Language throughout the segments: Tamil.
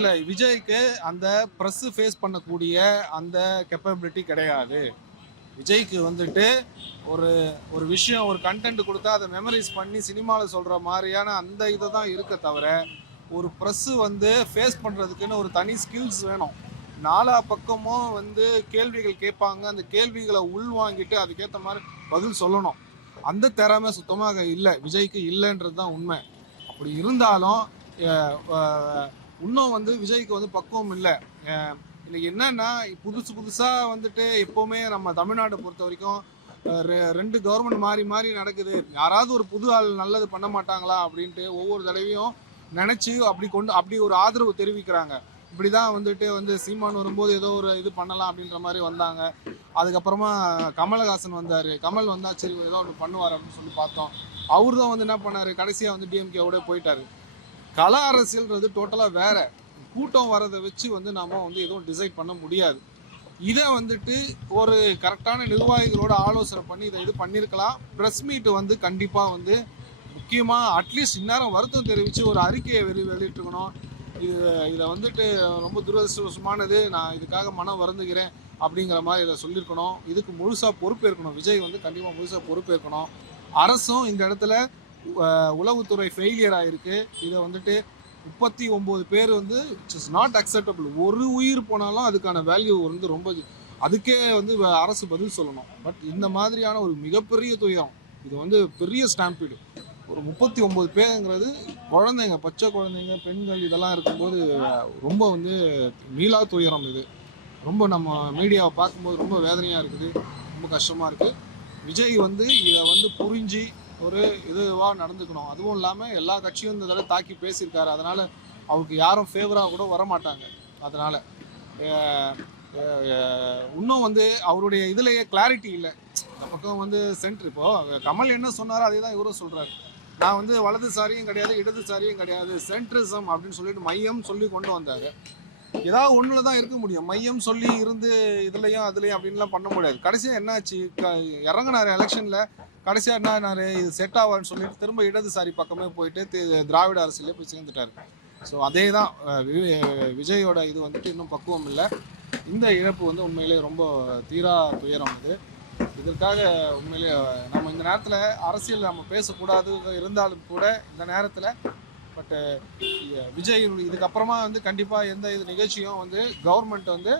இல்ல விஜய்க்கு அந்த பிரஸ் ஃபேஸ் பண்ணக்கூடிய அந்த கேப்பபிலிட்டி கிடையாது. விஜய்க்கு வந்துட்டு ஒரு ஒரு விஷயம் ஒரு கண்டென்ட் கொடுத்தா அதை மெமரைஸ் பண்ணி சினிமாவில் சொல்ற மாதிரியான அந்த இதை தான் இருக்க தவிர ஒரு ப்ரெஸ் வந்து ஃபேஸ் பண்ணுறதுக்குன்னு ஒரு தனி ஸ்கில்ஸ் வேணும். நாலா பக்கமும் வந்து கேள்விகள் கேட்பாங்க, அந்த கேள்விகளை உள்வாங்கிட்டு அதுக்கேற்ற மாதிரி பதில் சொல்லணும். அந்த திறமை சுத்தமாக இல்லை, விஜய்க்கு இல்லைன்றது தான் உண்மை. அப்படி இருந்தாலும் இன்னும் வந்து விஜய்க்கு வந்து பக்குவம் இல்லை. இன்னைக்கு என்னன்னா புதுசு புதுசாக வந்துட்டு எப்போவுமே நம்ம தமிழ்நாட்டை பொறுத்த வரைக்கும் ரெண்டு கவர்மெண்ட் மாறி மாறி நடக்குது. யாராவது ஒரு புது ஆள் நல்லது பண்ண மாட்டாங்களா அப்படின்ட்டு ஒவ்வொரு தடவையும் நினச்சி அப்படி ஒரு ஆதரவு தெரிவிக்கிறாங்க. இப்படி தான் வந்துட்டு வந்து சீமான் வரும்போது ஏதோ ஒரு இது பண்ணலாம் அப்படின்ற மாதிரி வந்தாங்க. அதுக்கப்புறமா கமலஹாசன் வந்தார். கமல் வந்தால் சரி ஏதோ ஒன்று பண்ணுவார் அப்படின்னு சொல்லி பார்த்தோம். அவர் தான் வந்து என்ன பண்ணார், கடைசியாக வந்து டிஎம்கேவோட போயிட்டார். கள அரசியல்ன்றது டோட்டலாக வேற. கூட்டம் வரதை வச்சு வந்து நாம வந்து எதுவும் டிசைட் பண்ண முடியாது. இதை வந்துட்டு ஒரு கரெக்டான நிர்வாகிகளோட ஆலோசனை பண்ணி இதை இது பண்ணியிருக்கலாம். ப்ரெஸ் மீட் வந்து கண்டிப்பாக வந்து முக்கியமாக அட்லீஸ்ட் இந்நேரம் வருத்தம் தெரிவித்து ஒரு அறிக்கையை வெளியிட்டுருக்கணும். இதை வந்துட்டு ரொம்ப துரதிருஷ்டவசமானது, நான் இதுக்காக மனம் வருந்துகிறேன் அப்படிங்கிற மாதிரி இதை சொல்லியிருக்கணும். இதுக்கு முழுசாக பொறுப்பேற்கணும். விஜய் வந்து கண்டிப்பாக முழுசாக பொறுப்பேற்கணும். அரசும் இந்த இடத்துல உளவுத்துறை ஃபெயிலியர் ஆகிருக்கு. இதை வந்துட்டு 39 பேர் வந்து இட்ஸ் இஸ் நாட் அக்செப்டபிள். ஒரு உயிர் போனாலும் அதுக்கான வேல்யூ வந்து ரொம்ப, அதுக்கே வந்து அரசு பதில் சொல்லணும். பட் இந்த மாதிரியான ஒரு மிகப்பெரிய துயரம், இது வந்து பெரிய ஸ்டாம்பீடு. ஒரு 39 பேருங்கிறது குழந்தைங்க, பச்சை குழந்தைங்க, பெண்கள் இதெல்லாம் இருக்கும்போது ரொம்ப வந்து மீளா துயரம். இது ரொம்ப நம்ம மீடியாவை பார்க்கும்போது ரொம்ப வேதனையாக இருக்குது, ரொம்ப கஷ்டமாக இருக்குது. விஜய் வந்து இதை வந்து புரிஞ்சு ஒரு இதுவாக நடந்துக்கணும். அதுவும் இல்லாமல் எல்லா கட்சியும் இந்த தடவை தாக்கி பேசியிருக்காரு. அதனால் அவருக்கு யாரும் ஃபேவராக கூட வரமாட்டாங்க. அதனால் இன்னும் வந்து அவருடைய இதுலேயே கிளாரிட்டி இல்லை. இந்த பக்கம் வந்து சென்ட்ரு, இப்போது கமல் என்ன சொன்னாரோ அதே தான் இவரும் சொல்கிறாரு. நான் வந்து வலதுசாரியும் கிடையாது, இடதுசாரியும் கிடையாது, சென்ட்ரிசம் அப்படின்னு சொல்லிட்டு மையம் சொல்லி கொண்டு வந்தார். ஏதாவது ஒன்றில் தான் இருக்க முடியும். மையம் சொல்லி இருந்து இதுலையும் அதுலையும் அப்படின்லாம் பண்ண முடியாது. கடைசியாக என்னாச்சு, இறங்கினார் எலெக்ஷனில், கடைசியாக என்னாரு, இது செட் ஆவான்னு சொல்லிட்டு திரும்ப இடதுசாரி பக்கமே போயிட்டு திராவிட அரசியலே போய் சேர்ந்துட்டார். ஸோ அதே தான் விஜயோட இது வந்துட்டு இன்னும் பக்குவம் இல்லை. இந்த இழப்பு வந்து உண்மையிலே ரொம்ப தீரா துயரம். இதற்காக உண்மையிலே நம்ம இந்த நேரத்தில் அரசியல் நம்ம பேசக்கூடாது இருந்தாலும் கூட இந்த நேரத்தில் பட்டு விஜய் இதுக்கப்புறமா வந்து கண்டிப்பாக எந்த இது நிகழ்ச்சியும் வந்து கவர்மெண்ட் வந்து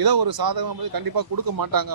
இதை ஒரு சாதகம் வந்து கண்டிப்பாக கொடுக்க மாட்டாங்க.